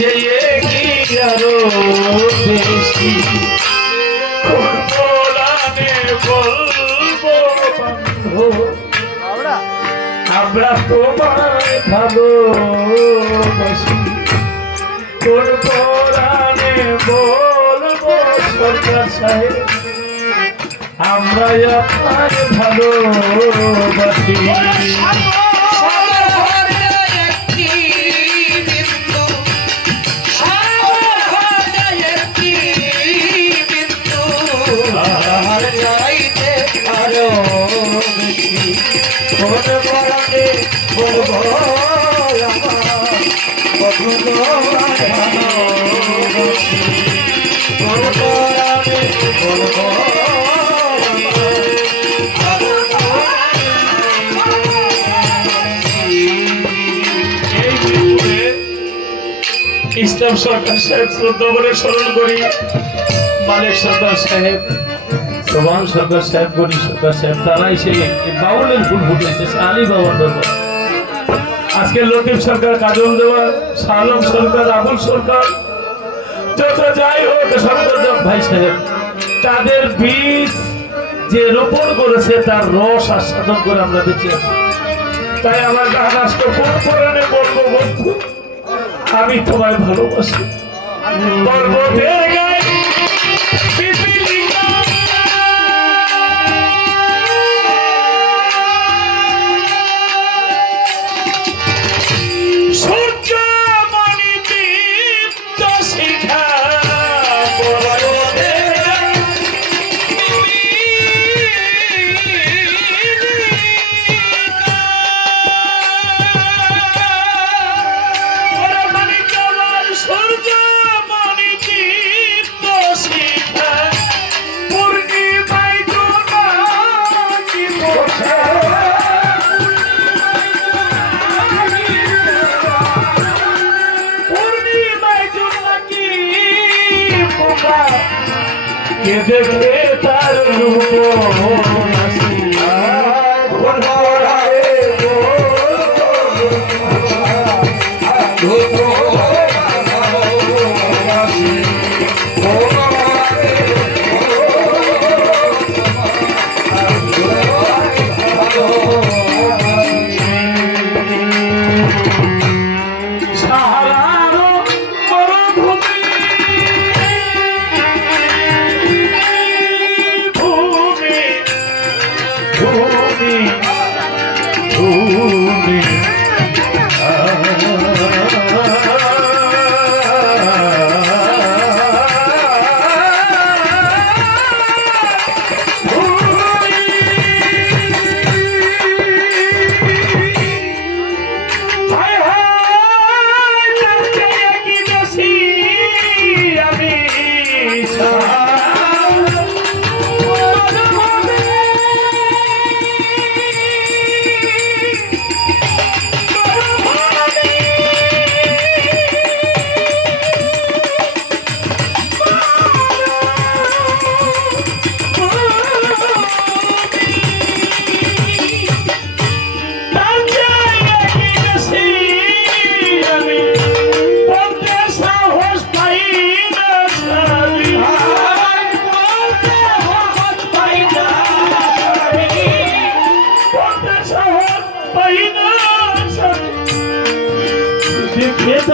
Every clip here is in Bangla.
চেয়ে কি আরও বেশি কোন বলব বন্ধু আমরা তোমায় ভালোবাসি কোন পরাণে বলব সরকার সাহেব আমরা আপনার ভালোবাসি। ইসলাম সরকার সাহেব শ্রদ্ধা করে স্মরণ করি, মালিক সরকার সাহেব, সোমান সরকার সাহেব গনি সরকার সাহেব, তারাই সেই বাউলের ফুল ফুটেছে আলী বাবার দরবার। আজকে লতিফ সরকার, কাজল দেওয়া সালম সরকার আবুল সরকার, যত যাই হোক সরকার ভাই সাহেব। তাদের বীজ যে রোপণ করেছে, তার রস আস্বাদন করে আমরা বেঁচে আছি। তাই আমার আসতো কোন পরাণে বলব বন্ধু? আমি তোমায় ভালোবাসি। পর্বতের কে দেখে তার রূপ নাসিয়া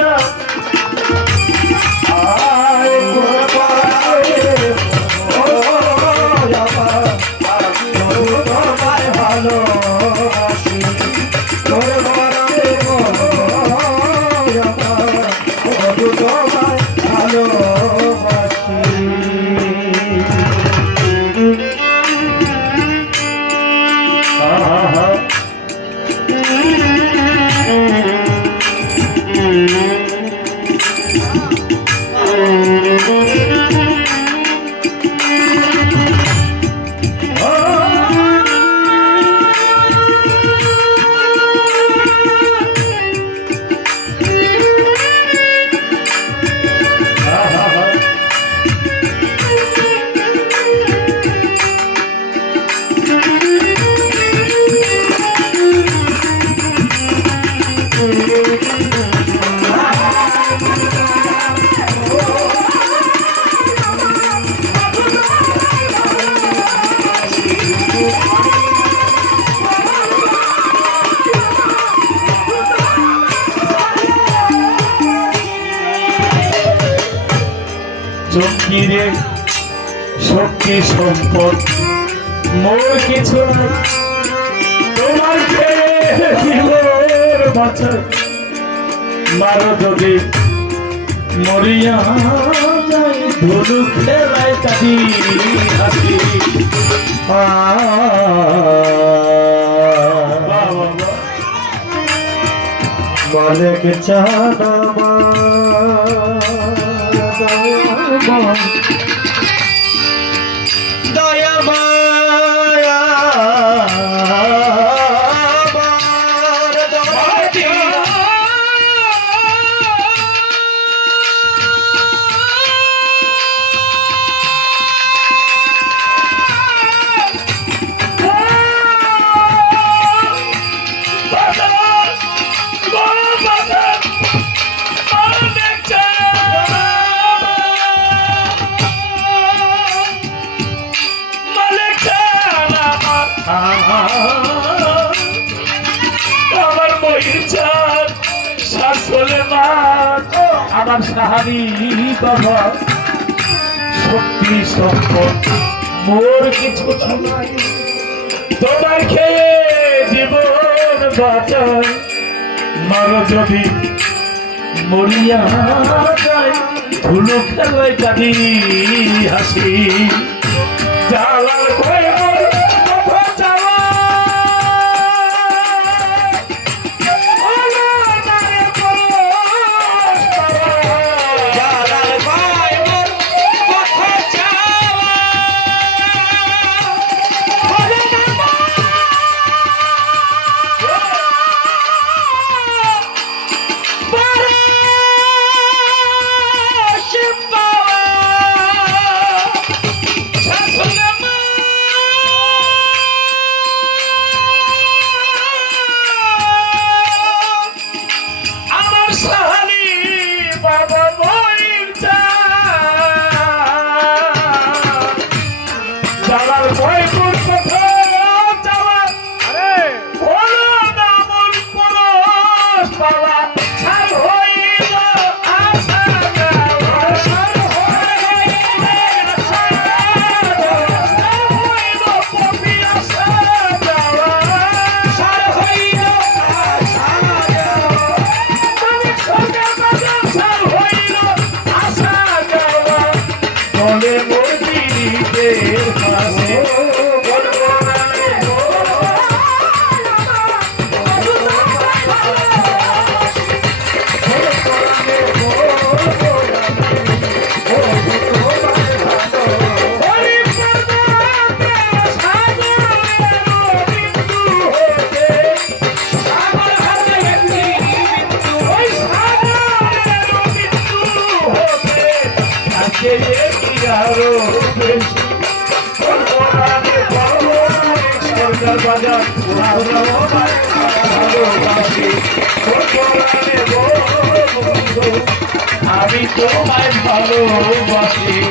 রাস্তা শক্তি সম্পদ মোর কিছু নাই। তোমার মারো যদি মরিয়া যাই ধুলু খেলায় চানা え? আমার সাহারি বাবা শক্তি সম্পদ, মোর কিছু নাই তোমার খেয়ে জীবন বাঁচায় মারো যদি মরিয়া যায়, ধুলো খেলায় কাঁদি হাসি। জ্বালার বাজার আমি তোমায় ভালোবাসি।